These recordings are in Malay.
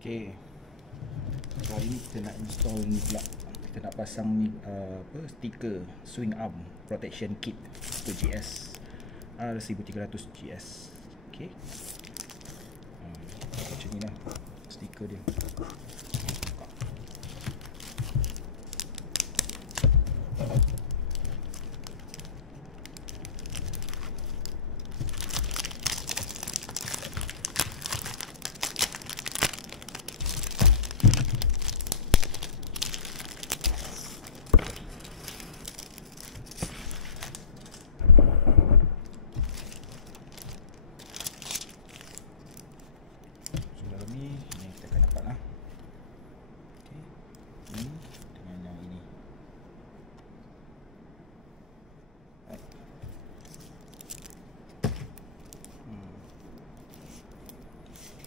Okay, so hari ni kita nak install ni pula. Kita nak pasang ni stiker swing arm protection kit untuk GS R1300 GS. Okay, macam ni lah stiker dia.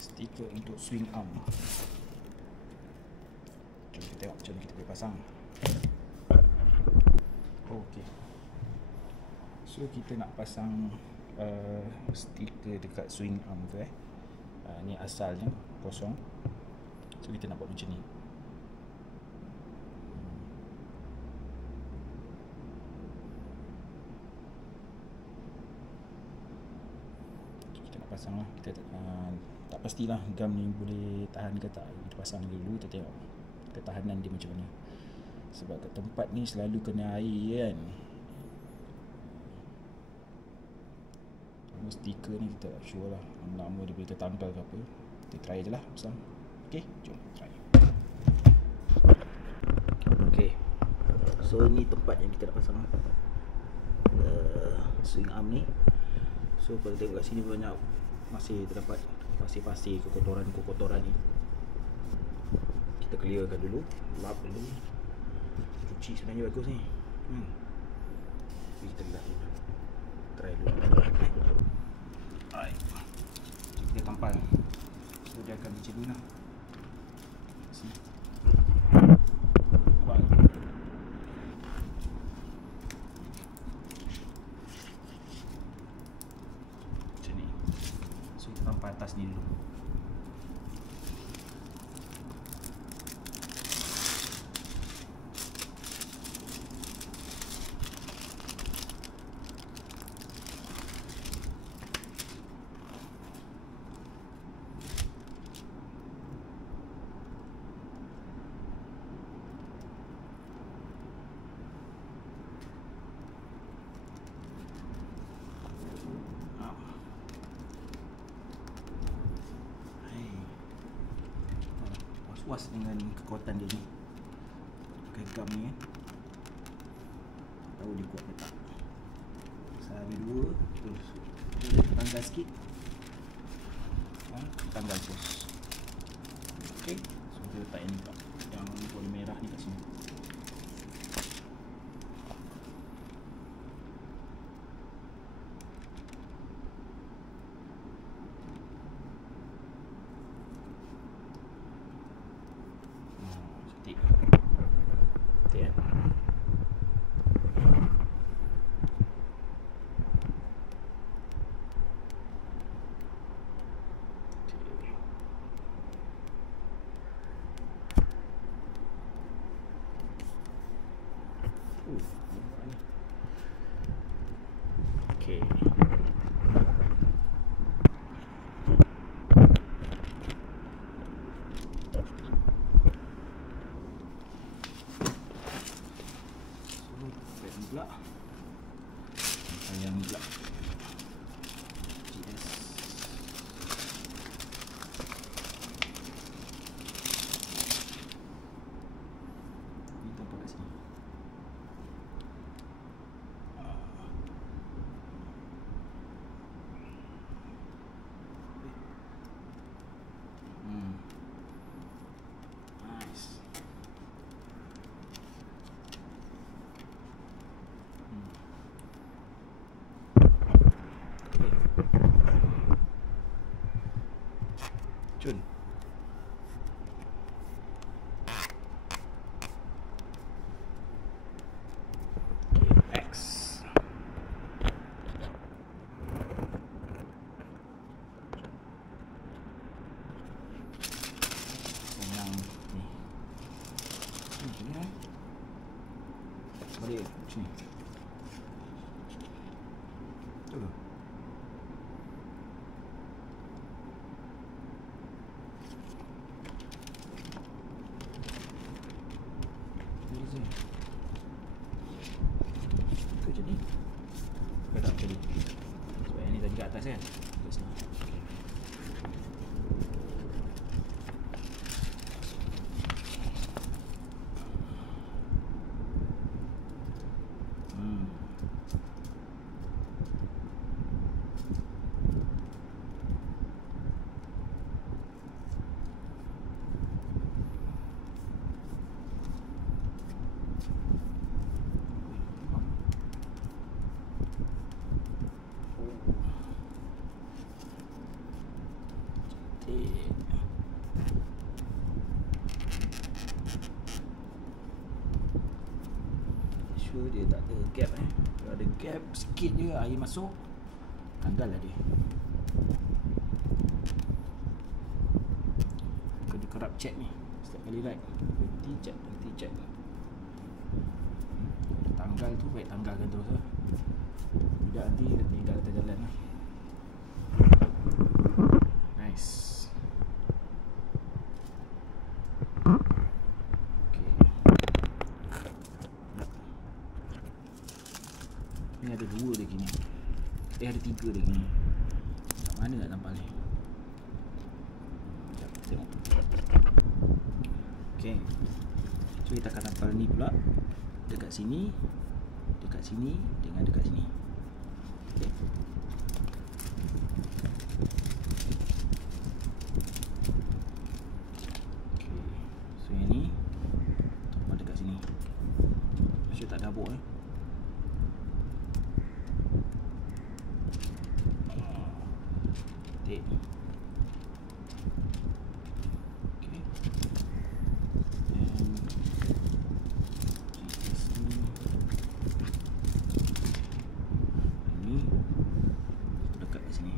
Stiker untuk swing arm. Jom kita tengok macam mana kita boleh pasang. Okay, so kita nak pasang stiker dekat swing arm tu ni asalnya kosong. So kita nak buat macam ni. Kita nak pasang lah. Kita tak pastilah gam ni boleh tahan ke tak. Kita pasang dulu, kita tengok ketahanan dia macam mana. Sebab kat tempat ni selalu kena air kan. Stiker ni kita tak sure lah lama dia boleh tertanggal ke apa. Kita try je lah pasang. Okay, jom try. Okay, so ni tempat yang kita nak pasang swing arm ni. So kalau tengok kat sini banyak masih terdapat pasir-pasir, kotoran ni. Kita clearkan dulu, lap dulu. Cuci sebenarnya bagus ni. Kita lap dulu. Try dulu. Alright. Kita tampal. So dia akan macam ni lah. Sini. Nampak? Macam ni. So kita tampal atas ni dulu. Puas dengan kekuatan dia ni. Pakai gam ni tahu dia kuat ke tak. Sehari dua terus tanggal sikit, tanggal terus. Ok, so kita letak yang ni pula, yang warna merah ni kat sini. Okay. So, pula. Yang pula. GS. Ini tampak kat sini. Cun. X. Sini. Betul ke? Ke macam ni? Ke tak macam ni? Sebab yang ni tadi kat atas kan? Kat sini. Okay. Sure dia tak ada gap Kalau ada gap sikit je air masuk, tanggal lah dia. Kena kerap check ni setiap kali ride. Berhenti check. Tanggal tu baik tanggalkan terus lah. Tidak nanti tinggal atas jalan lah. Nice. Ni ada 2 lagi ni. Ada 3 lagi ni. Kat mana nak tampal ni? Sekejap, tengok. Okay. So kita akan tampal ni pula. Dekat sini dengan dekat sini. Okay. Okay. So yang ni tampal dekat sini. Macam tak dabuk Okay. Ini dekat di sini.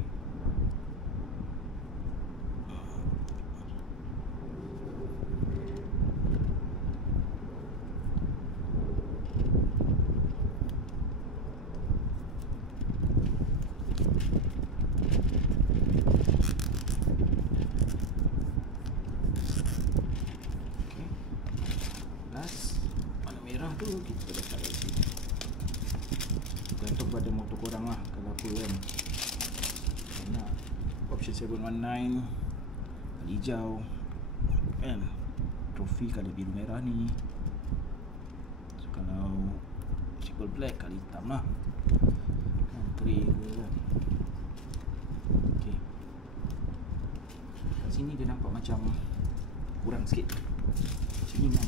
Tu kita letak kat sini. Gantung pada motor korang lah. Kalau apa kan banyak option 719 hijau kan, trofi kalau biru merah ni. So, kalau triple black kali hitam lah kan, grey ke kan. Okay. Kat sini dia nampak macam kurang sikit. Sini kan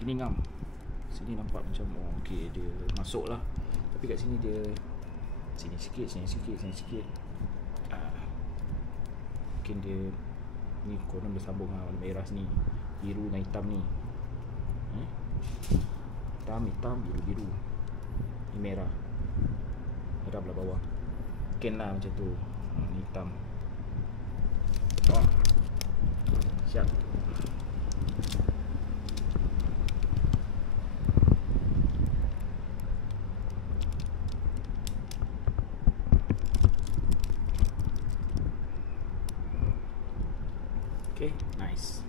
sini ngam. Sini nampak macam okey dia masuk lah. Tapi kat sini dia sini sikit. Mungkin dia ni korang bersambung lah, warna merah sini, biru dan hitam ni. Hitam, biru. Ni merah. Merah belah bawah. Mungkin lah macam tu. Ni hitam. Siap. Okay, nice.